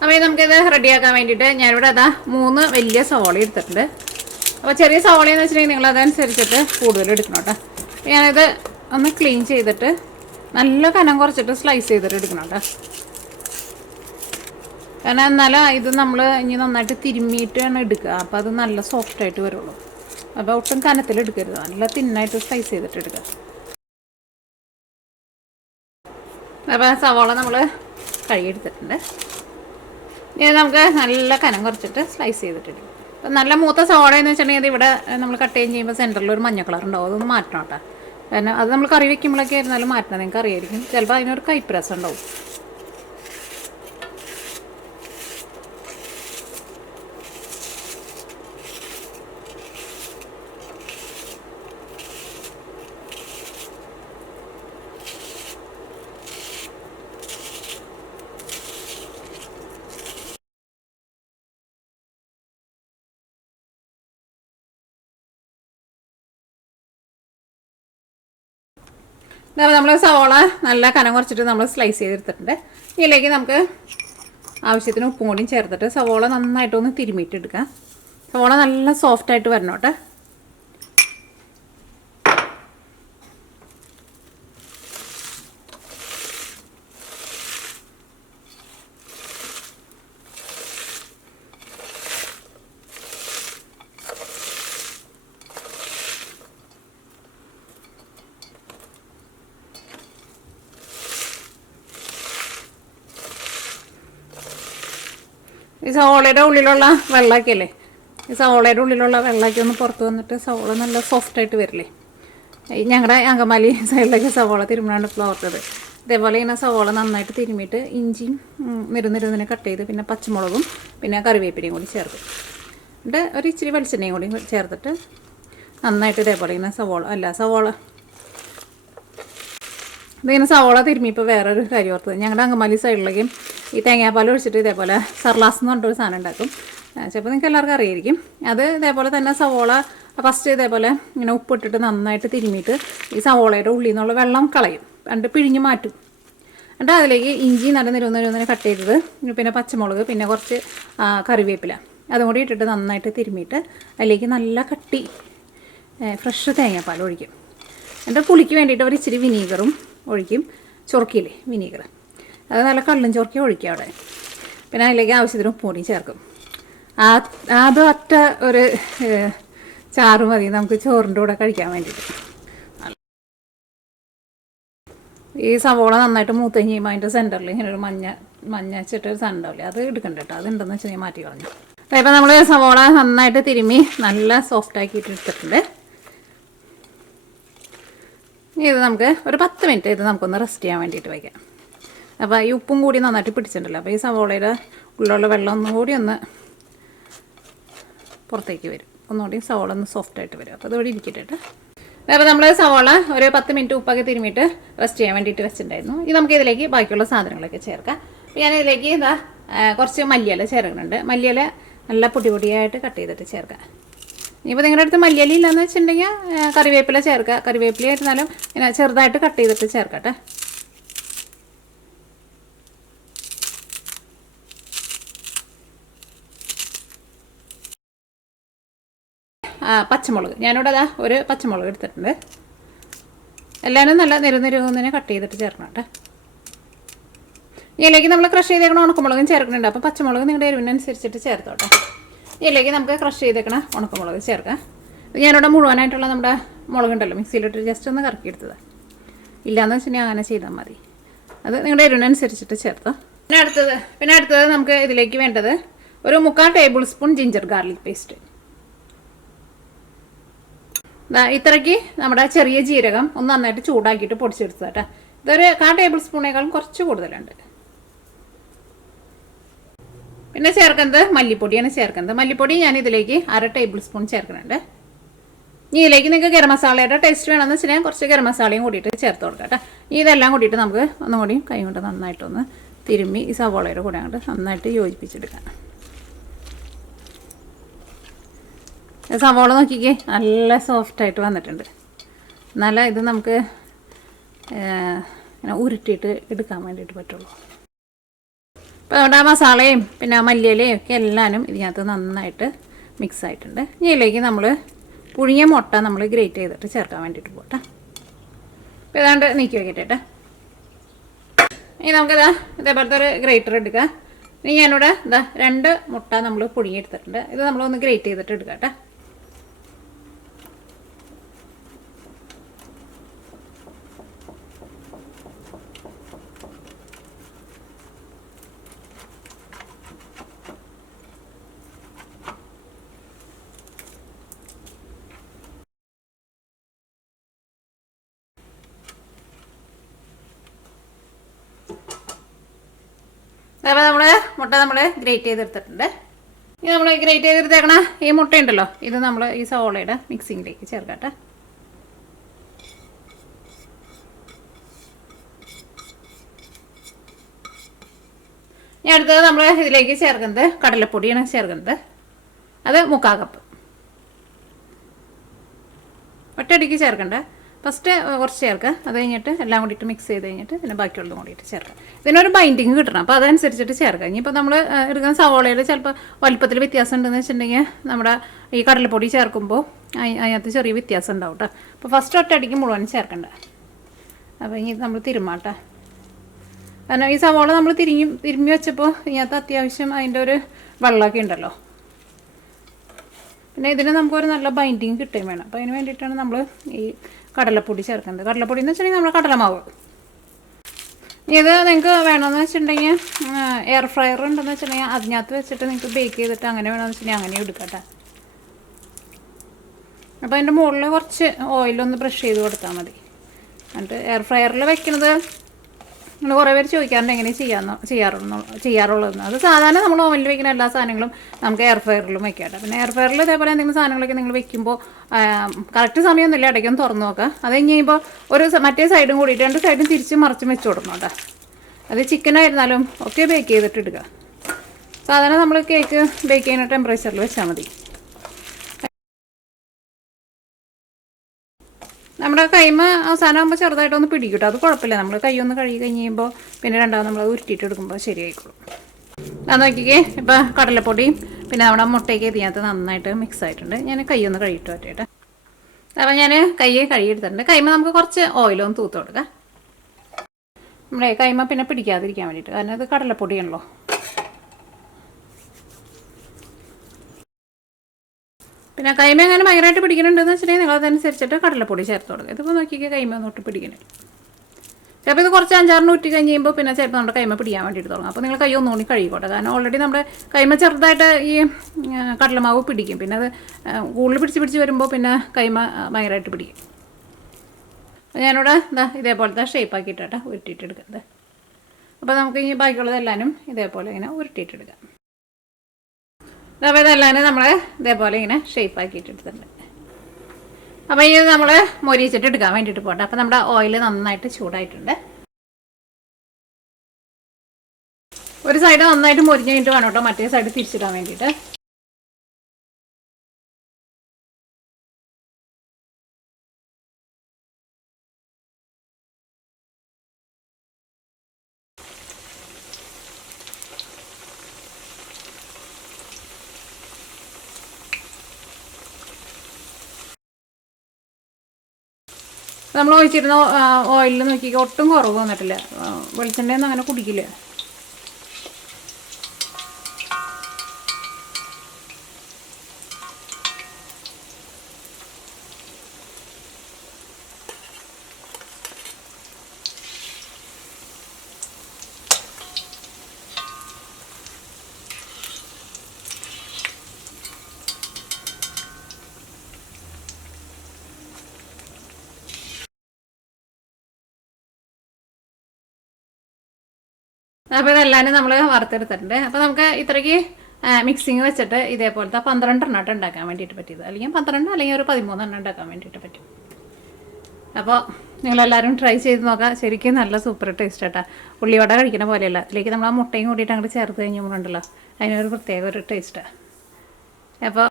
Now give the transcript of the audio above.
അപ്പോൾ നമുക്കിത് റെഡിയാക്കാൻ വേണ്ടിയിട്ട് ഞാനിവിടെ അതാ 3 വലിയ സവോള എടുത്തിട്ടുണ്ട്. അപ്പോൾ ചെറിയ സവോളയെന്ന് വെച്ചിട്ടുണ്ടെങ്കിൽ നിങ്ങളതനുസരിച്ചിട്ട് കൂടുതൽ എടുക്കണം കേട്ടോ. ഞാനിത് ഒന്ന് ക്ലീൻ ചെയ്തിട്ട് നല്ല കനം കുറച്ചിട്ട് സ്ലൈസ് ചെയ്തിട്ട് എടുക്കണം കേട്ടോ. കാരണം എന്നാലും ഇത് നമ്മൾ ഇനി നന്നായിട്ട് തിരുമ്മിയിട്ടാണ് എടുക്കുക. അപ്പോൾ അത് നല്ല സോഫ്റ്റായിട്ട് വരുള്ളൂ. അപ്പോൾ ഒട്ടും കനത്തിലെടുക്കരുത്, നല്ല തിന്നായിട്ട് സ്ലൈസ് ചെയ്തിട്ട് എടുക്കുക. അപ്പോൾ സവോള നമ്മൾ കഴുകിയെടുത്തിട്ടുണ്ട്. ഇനി നമുക്ക് നല്ല കനം കുറച്ചിട്ട് സ്ലൈസ് ചെയ്തിട്ടുണ്ട്. അപ്പം നല്ല മൂത്ത സവോള എന്ന് വെച്ചിട്ടുണ്ടെങ്കിൽ ഇവിടെ നമ്മൾ കട്ട് ചെയ്യുമ്പോൾ സെൻറ്ററിൽ ഒരു മഞ്ഞ കളർ ഉണ്ടാവും. അതൊന്ന് മാറ്റണം കേട്ടോ. കാരണം അത് നമ്മൾ കറി വെക്കുമ്പോഴൊക്കെ ആയിരുന്നാലും മാറ്റണം. നിങ്ങൾക്ക് അറിയായിരിക്കും, ചിലപ്പോൾ അതിനൊരു കൈപ്രസം ഉണ്ടാവും. നമ്മൾ സവോള നല്ല കനം കുറച്ചിട്ട് നമ്മൾ സ്ലൈസ് ചെയ്തെടുത്തിട്ടുണ്ട്. ഇതിലേക്ക് നമുക്ക് ആവശ്യത്തിന് ഉപ്പും കൂടിയും ചേർത്തിട്ട് സവോള നന്നായിട്ടൊന്ന് തിരുമ്മിയിട്ട് എടുക്കാം. സവോള നല്ല സോഫ്റ്റായിട്ട് വരണം കേട്ടോ. ഈ സവോളയുടെ ഉള്ളിലുള്ള വെള്ളമൊക്കെയല്ലേ, ഈ സവോളയുടെ ഉള്ളിലുള്ള വെള്ളമൊക്കെ ഒന്ന് പുറത്ത് വന്നിട്ട് സവോള നല്ല സോഫ്റ്റായിട്ട് വരില്ലേ. ഞങ്ങളുടെ അങ്കമാലി സൈഡിലൊക്കെ സവോള തിരുമ്മാണ്ട് ഓർത്തത്. ഇതേപോലെ ഇങ്ങനെ സവോള നന്നായിട്ട് തിരുമ്മിയിട്ട് ഇഞ്ചിയും നിരുന്നിരുന്നിനെ കട്ട് ചെയ്ത് പിന്നെ പച്ചമുളകും പിന്നെ കറിവേപ്പിലയും കൂടി ചേർക്കും. എന്നിട്ട് ഒരു ഇച്ചിരി വെളിച്ചെണ്ണയും കൂടി ചേർത്തിട്ട് നന്നായിട്ട് ഇതേപോലെ ഇങ്ങനെ ഇതിങ്ങനെ സവോള തിരുമ്മിയപ്പോൾ വേറൊരു കാര്യം ഓർത്തത്. ഞങ്ങളുടെ അങ്കമാലി സൈഡിലേക്കും ഈ തേങ്ങാപ്പാൽ ഒഴിച്ചിട്ട് ഇതേപോലെ സർലാസ് എന്ന് പറഞ്ഞിട്ടൊരു സാധനം ഉണ്ടാക്കും. ചിലപ്പോൾ നിങ്ങൾക്ക് എല്ലാവർക്കും അറിയായിരിക്കും. അത് ഇതേപോലെ തന്നെ സവോള ഫസ്റ്റ് ഇതേപോലെ ഇങ്ങനെ ഉപ്പിട്ടിട്ട് നന്നായിട്ട് തിരുമ്മിയിട്ട് ഈ സവോളയുടെ ഉള്ളിൽ നിന്നുള്ള വെള്ളം കളയും, എന്നിട്ട് പിഴിഞ്ഞ് മാറ്റും. എന്നിട്ട് അതിലേക്ക് ഇഞ്ചി നല്ല നിരുന്നിനെ കട്ട് ചെയ്തത്, പിന്നെ പച്ചമുളക്, പിന്നെ കുറച്ച് കറിവേപ്പില അതും കൂടി ഇട്ടിട്ട് നന്നായിട്ട് തിരുമ്മിയിട്ട് അതിലേക്ക് നല്ല കട്ടി ഫ്രഷ് തേങ്ങാപ്പാൽ ഒഴിക്കും. എന്നിട്ട് പുളിക്ക് വേണ്ടിയിട്ട് ഒരു ഇച്ചിരി വിനീഗറും ഒഴിക്കും. ചൊറുക്കിയില്ലേ വിനീഗർ, അത് നല്ല കള്ളും ചൊറുക്കി ഒഴിക്കുക അവിടെ. പിന്നെ അതിലേക്ക് ആവശ്യത്തിന് ഉപ്പും കൂടി ചേർക്കും. അത് ഒറ്റ ഒരു ചാറ് മതി നമുക്ക് ചോറിൻ്റെ കൂടെ കഴിക്കാൻ വേണ്ടിയിട്ട്. ഈ സവോള നന്നായിട്ട് മൂത്ത് കഴിയുമ്പോൾ അതിൻ്റെ സെൻറ്ററിൽ ഇങ്ങനെ ഒരു മഞ്ഞച്ചിട്ടൊരു സാധനം ഉണ്ടാവില്ലേ, അത് എടുക്കണ്ട കേട്ടോ. അത് ഉണ്ടെന്ന് വെച്ച് കഴിഞ്ഞാൽ മാറ്റി കളഞ്ഞു. അപ്പോൾ നമ്മൾ സവോള നന്നായിട്ട് തിരുമ്മി നല്ല സോഫ്റ്റാക്കിയിട്ട് എടുത്തിട്ടുണ്ട്. ഇത് നമുക്ക് ഒരു 10 മിനിറ്റ് ഇത് നമുക്കൊന്ന് റെസ്റ്റ് ചെയ്യാൻ വേണ്ടിയിട്ട് വയ്ക്കാം. അപ്പോൾ ഈ ഉപ്പും കൂടി നന്നായിട്ട് പിടിച്ചിട്ടുണ്ടല്ലോ. അപ്പോൾ ഈ സവോളയുടെ ഉള്ളിലുള്ള വെള്ളം ഒന്നും കൂടി ഒന്ന് പുറത്തേക്ക് വരും, ഒന്നുകൂടി സവോള ഒന്ന് സോഫ്റ്റായിട്ട് വരും. അപ്പോൾ അതുകൂടി ഇരിക്കട്ടെ. അപ്പോൾ നമ്മൾ സവോള ഒരു 10 മിനിറ്റ് ഉപ്പൊക്കെ തിരുമ്മിയിട്ട് റെസ്റ്റ് ചെയ്യാൻ വേണ്ടിയിട്ട് വെച്ചിട്ടുണ്ടായിരുന്നു. ഇത് നമുക്ക് ഇതിലേക്ക് ബാക്കിയുള്ള സാധനങ്ങളൊക്കെ ചേർക്കാം. അപ്പോൾ ഞാനിതിലേക്ക് കുറച്ച് മല്ലിയില ചേർക്കുന്നുണ്ട്. മല്ലിയില നല്ല പൊടിയായിട്ട് കട്ട് ചെയ്തിട്ട് ചേർക്കാം. ഇനിയിപ്പോൾ നിങ്ങളുടെ അടുത്ത് മല്ലിയില ഇല്ലയെന്ന് വെച്ചിട്ടുണ്ടെങ്കിൽ കറിവേപ്പില ചേർക്കുക. കറിവേപ്പില ആയിരുന്നാലും ഇങ്ങനെ ചെറുതായിട്ട് കട്ട് ചെയ്തിട്ട് ചേർക്കട്ടെ. പച്ചമുളക് ഞാനിവിടെ ഒരു പച്ചമുളക് എടുത്തിട്ടുണ്ട്. എല്ലാവരും നല്ല നിരുന്നിനെ കട്ട് ചെയ്തിട്ട് ചേർക്കണം കേട്ടോ. ഇതിലേക്ക് നമ്മൾ ക്രഷ് ചെയ്തേക്കണ ഉണക്കമുളകും ചേർക്കുന്നുണ്ട്. അപ്പോൾ പച്ചമുളക് നിങ്ങളുടെ എരിവിനനുസരിച്ചിട്ട് ചേർത്തോട്ടെ. ഇതിലേക്ക് നമുക്ക് ക്രഷ് ചെയ്തേക്കണ ഉണക്കമുളക് ചേർക്കാം. ഞാനിവിടെ മുഴുവനായിട്ടുള്ള നമ്മുടെ മുളകുണ്ടല്ലോ മിക്സിയിലിട്ട് ജസ്റ്റ് ഒന്ന് കറക്കിയെടുത്തത്. ഇല്ലയെന്ന് വെച്ചിട്ടുണ്ടെങ്കിൽ അങ്ങനെ ചെയ്താൽ മതി. അത് നിങ്ങളുടെ എരിവിനനുസരിച്ചിട്ട് ചേർത്തോ. പിന്നെ അടുത്തത് നമുക്ക് ഇതിലേക്ക് വേണ്ടത് ഒരു 3/4 table spoon ginger garlic paste. ഇത്രയ്ക്ക് നമ്മുടെ ചെറിയ ജീരകം ഒന്ന് നന്നായിട്ട് ചൂടാക്കിയിട്ട് പൊടിച്ചെടുത്തത് കേട്ടോ. ഇതൊരു 1/4 ടേബിൾ സ്പൂണേക്കാളും കുറച്ച് കൂടുതലുണ്ട്. പിന്നെ ചേർക്കുന്നത് മല്ലിപ്പൊടിയാണ് ചേർക്കുന്നത്. മല്ലിപ്പൊടി ഞാൻ ഇതിലേക്ക് 1/2 ടേബിൾ സ്പൂൺ ചേർക്കുന്നുണ്ട്. ഇനി ഇതിലേക്ക് നിങ്ങൾക്ക് ഗരം മസാലയുടെ ടേസ്റ്റ് വേണമെന്ന് വെച്ചാൽ കുറച്ച് ഗരം മസാലയും കൂടിയിട്ട് ചേർത്ത് കൊടുക്കാം കേട്ടോ. ഇതെല്ലാം കൂടിയിട്ട് നമുക്ക് ഒന്നും കൂടി കൈ കൊണ്ട് നന്നായിട്ടൊന്ന് തിരുമ്മി ഈ സവോളയുടെ കൂടെ അങ്ങോട്ട് നന്നായിട്ട് യോജിപ്പിച്ചെടുക്കാം. സവോള നോക്കിക്കേ നല്ല സോഫ്റ്റായിട്ട് വന്നിട്ടുണ്ട്. നല്ല ഇത് നമുക്ക് ഇങ്ങനെ ഉരുട്ടിയിട്ട് എടുക്കാൻ വേണ്ടിയിട്ട് പറ്റുള്ളൂ. അപ്പോൾ നമ്മുടെ മസാലയും പിന്നെ മല്ലിയിലയും ഒക്കെ എല്ലാനും ഇതിനകത്ത് നന്നായിട്ട് മിക്സ് ആയിട്ടുണ്ട്. ഇനി ഇതിലേക്ക് നമ്മൾ പുഴുങ്ങിയ മുട്ട നമ്മൾ ഗ്രേറ്റ് ചെയ്തിട്ട് ചേർക്കാൻ വേണ്ടിയിട്ട് പോട്ടെ. അപ്പോൾ ഏതാണ്ട് നീക്കി വയ്ക്കട്ടെ. ഇനി നമുക്കിതാ ഇതേപോലത്തെ ഒരു ഗ്രേറ്റർ എടുക്കാം. ഇനി ഞാനിവിടെ ഇതാ 2 മുട്ട നമ്മൾ പുഴുങ്ങിയെടുത്തിട്ടുണ്ട്. ഇത് നമ്മളൊന്ന് ഗ്രേറ്റ് ചെയ്തിട്ട് എടുക്കാം കേട്ടോ. അപ്പോൾ നമ്മൾ മുട്ട നമ്മൾ ഗ്രേറ്റ് ചെയ്തെടുത്തിട്ടുണ്ട്. ഇനി നമ്മൾ ഗ്രേറ്റ് ചെയ്തെടുത്തേക്കണ ഈ മുട്ടയുണ്ടല്ലോ, ഇത് നമ്മൾ ഈ സവോളയുടെ മിക്സിങ്ങിലേക്ക് ചേർക്കട്ടെ. ഇനി അടുത്തത് നമ്മൾ ഇതിലേക്ക് ചേർക്കുന്നത് കടലപ്പൊടിയാണ് ചേർക്കുന്നത്. അത് 3/4 കപ്പ്. ഒറ്റയടിക്ക് ചേർക്കണ്ട, ഫസ്റ്റ് കുറച്ച് ചേർക്കുക. അത് കഴിഞ്ഞിട്ട് എല്ലാം കൂടിയിട്ട് മിക്സ് ചെയ്ത് കഴിഞ്ഞിട്ട് പിന്നെ ബാക്കിയുള്ളതും കൂടിയിട്ട് ചേർക്കുക. ഇതിനൊരു ബൈൻഡിങ് കിട്ടണം, അപ്പോൾ അതനുസരിച്ചിട്ട് ചേർക്കുക. ഇനിയിപ്പോൾ നമ്മൾ എടുക്കുന്ന സവോളയിൽ ചിലപ്പോൾ വലുപ്പത്തിൽ വ്യത്യാസം ഉണ്ടെന്ന് വെച്ചിട്ടുണ്ടെങ്കിൽ നമ്മുടെ ഈ കടലപ്പൊടി ചേർക്കുമ്പോൾ അതിനകത്ത് ചെറിയ വ്യത്യാസം ഉണ്ടാവും കേട്ടോ. അപ്പോൾ ഫസ്റ്റ് ഒറ്റയടിക്ക് മുഴുവൻ ചേർക്കണ്ട. അപ്പോൾ ഇനി നമ്മൾ തിരുമാട്ടെ. കാരണം ഈ സവോള നമ്മൾ തിരുമ്മി വെച്ചപ്പോൾ ഇതിനകത്ത് അത്യാവശ്യം അതിൻ്റെ ഒരു വെള്ളമൊക്കെ ഉണ്ടല്ലോ. പിന്നെ ഇതിന് നമുക്കൊരു നല്ല ബൈൻഡിങ് കിട്ടുകയും വേണം. അപ്പോൾ അതിന് വേണ്ടിയിട്ടാണ് നമ്മൾ ഈ കടലപ്പൊടി ചേർക്കുന്നത്. കടലപ്പൊടി എന്ന് വെച്ചിട്ടുണ്ടെങ്കിൽ നമ്മുടെ കടലമാവ്. ഇത് നിങ്ങൾക്ക് വേണമെന്ന് വെച്ചിട്ടുണ്ടെങ്കിൽ എയർ ഫ്രയർ ഉണ്ടെന്ന് വെച്ചിട്ടുണ്ടെങ്കിൽ അതിനകത്ത് വെച്ചിട്ട് നിങ്ങൾക്ക് ബേക്ക് ചെയ്തിട്ട് അങ്ങനെ വേണമെന്ന് വെച്ചിട്ടുണ്ടെങ്കിൽ അങ്ങനെ എടുക്കട്ടെ. അപ്പോൾ അതിൻ്റെ മുകളിൽ കുറച്ച് ഓയിലൊന്ന് ബ്രഷ് ചെയ്ത് കൊടുത്താൽ മതി. എന്നിട്ട് എയർ ഫ്രയറിൽ വെക്കുന്നത് നമ്മൾ കുറേ പേര് ചോദിക്കാറുണ്ട് എങ്ങനെ ചെയ്യാറുള്ളതെന്ന്. അത് സാധാരണ നമ്മൾ ഓവനിൽ വെക്കുന്ന എല്ലാ സാധനങ്ങളും നമുക്ക് എയർ ഫ്രയറിലും വെക്കാം. പിന്നെ എയർ ഫ്രയറിൽ ഇതേപോലെ എന്തെങ്കിലും സാധനങ്ങളൊക്കെ നിങ്ങൾ വെക്കുമ്പോൾ കറക്റ്റ് സമയമൊന്നുമില്ല, ഇടയ്ക്കൊന്ന് തുറന്ന് നോക്കുക. അത് കഴിഞ്ഞ് കഴിയുമ്പോൾ മറ്റേ സൈഡും കൂടിയിട്ട് 2 സൈഡും തിരിച്ച് മറിച്ചും വെച്ച് കൊടുക്കണം കേട്ടോ. അത് ചിക്കനായിരുന്നാലും ഒക്കെ ബേക്ക് ചെയ്തിട്ട് എടുക്കുക. സാധാരണ നമ്മൾ കേക്ക് ബേക്ക് ചെയ്യുന്ന ടെമ്പറേച്ചറിൽ വെച്ചാൽ മതി. നമ്മുടെ കൈമ അവസാനമാകുമ്പോൾ ചെറുതായിട്ടൊന്ന് പിടിക്കും. അത് കുഴപ്പമില്ല, നമ്മൾ കൈ ഒന്ന് കഴുകി കഴിഞ്ഞ് കഴിയുമ്പോൾ പിന്നെ രണ്ടാമത് നമ്മൾ ഉരുട്ടിയിട്ട് എടുക്കുമ്പോൾ ശരിയായിക്കോളും. അത് നോക്കിക്കേ, ഇപ്പോൾ കടലപ്പൊടിയും പിന്നെ നമ്മുടെ മുട്ടയ്ക്ക് ഇതിനകത്ത് നന്നായിട്ട് മിക്സ് ആയിട്ടുണ്ട്. ഞാൻ കൈ ഒന്ന് കഴുകിയിട്ട് പറ്റേട്ടെ. അപ്പോൾ ഞാൻ കൈ കഴുകിയെടുത്തിട്ടുണ്ട്. കൈമ നമുക്ക് കുറച്ച് ഓയിലൊന്ന് തൂത്ത് കൊടുക്കാം. നമ്മുടെ കൈമ പിന്നെ പിടിക്കാതിരിക്കാൻ വേണ്ടിയിട്ട്, കാരണം ഇത് കടലപ്പൊടിയാണല്ലോ. പിന്നെ കൈമ എങ്ങനെ ഭയങ്കരമായിട്ട് പിടിക്കുന്നുണ്ടെന്ന് വെച്ചിട്ടുണ്ടെങ്കിൽ നിങ്ങൾ അതനുസരിച്ചിട്ട് കടലപ്പൊടി ചേർത്ത് കൊടുക്കുക. ഇതിപ്പോൾ നോക്കിക്കുക കൈമ ഒന്നൊട്ട് പിടിക്കണേ. ചിലപ്പോൾ ഇത് കുറച്ച് 5-6 ഊറ്റി കഴിഞ്ഞ് കഴിയുമ്പോൾ പിന്നെ ചിലപ്പോൾ നമ്മുടെ കൈമ പിടിക്കാൻ വേണ്ടിയിട്ട് തുടങ്ങും. അപ്പോൾ നിങ്ങൾ കൈ ഒന്നുകൂടി കഴുകിക്കോട്ടെ. കാരണം ഓൾറെഡി നമ്മുടെ കൈമ ചെറുതായിട്ട് ഈ കടലമാവ് പിടിക്കും. പിന്നെ അത് കൂടുതൽ പിടിച്ച് വരുമ്പോൾ പിന്നെ കൈമ ഭയങ്കരമായിട്ട് പിടിക്കും. ഞാനിവിടെ ഇതേപോലത്തെ ഷേപ്പാക്കിയിട്ടാണ് ഉരുട്ടിയിട്ടെടുക്കുന്നത്. അപ്പോൾ നമുക്ക് ഇനി ബാക്കിയുള്ളതെല്ലാനും ഇതേപോലെ ഇങ്ങനെ ഉരുട്ടിയിട്ടെടുക്കാം. അപ്പോൾ ഇതെല്ലാം നമ്മൾ ഇതേപോലെ ഇങ്ങനെ ഷേപ്പാക്കിയിട്ടെടുത്തിട്ടുണ്ട്. അപ്പോൾ ഇനി നമ്മൾ മൊരിച്ചിട്ട് എടുക്കാൻ വേണ്ടിയിട്ട് പോട്ടെ. അപ്പോൾ നമ്മുടെ ഓയിൽ നന്നായിട്ട് ചൂടായിട്ടുണ്ട്. ഒരു സൈഡ് നന്നായിട്ട് മൊരിഞ്ഞ് കഴിഞ്ഞിട്ട് വേണം കേട്ടോ മറ്റേ സൈഡ് തിരിച്ചിടാൻ വേണ്ടിയിട്ട്. നമ്മൾ ഒഴിച്ചിരുന്ന ഓയിലിൽ നോക്കി ഒട്ടും കുറവ് വന്നിട്ടില്ല. വെളിച്ചെണ്ണയൊന്നും അങ്ങനെ കുടിക്കില്ല. അപ്പോൾ ഇതെല്ലാം നമ്മൾ വറുത്തെടുത്തിട്ടുണ്ട്. അപ്പോൾ നമുക്ക് ഇത്രയ്ക്ക് മിക്സിങ് വെച്ചിട്ട് ഇതേപോലത്തെ 12 എണ്ണം ഉണ്ടാക്കാൻ വേണ്ടിയിട്ട് പറ്റിയത്, അല്ലെങ്കിൽ 12 അല്ലെങ്കിൽ ഒരു 13 എണ്ണം ഉണ്ടാക്കാൻ വേണ്ടിയിട്ട് പറ്റും. അപ്പോൾ നിങ്ങളെല്ലാവരും ട്രൈ ചെയ്ത് നോക്കാം. ശരിക്കും നല്ല സൂപ്പർ ടേസ്റ്റ് കേട്ടോ. ഉള്ളിവട കഴിക്കുന്ന പോലെയല്ല. ഇതിലേക്ക് നമ്മൾ ആ മുട്ടയും കൂടിയിട്ട് അങ്ങോട്ട് ചേർത്ത് കഴിഞ്ഞുകൊണ്ടുണ്ടല്ലോ, അതിനൊരു പ്രത്യേക ഒരു ടേസ്റ്റാണ്. അപ്പോൾ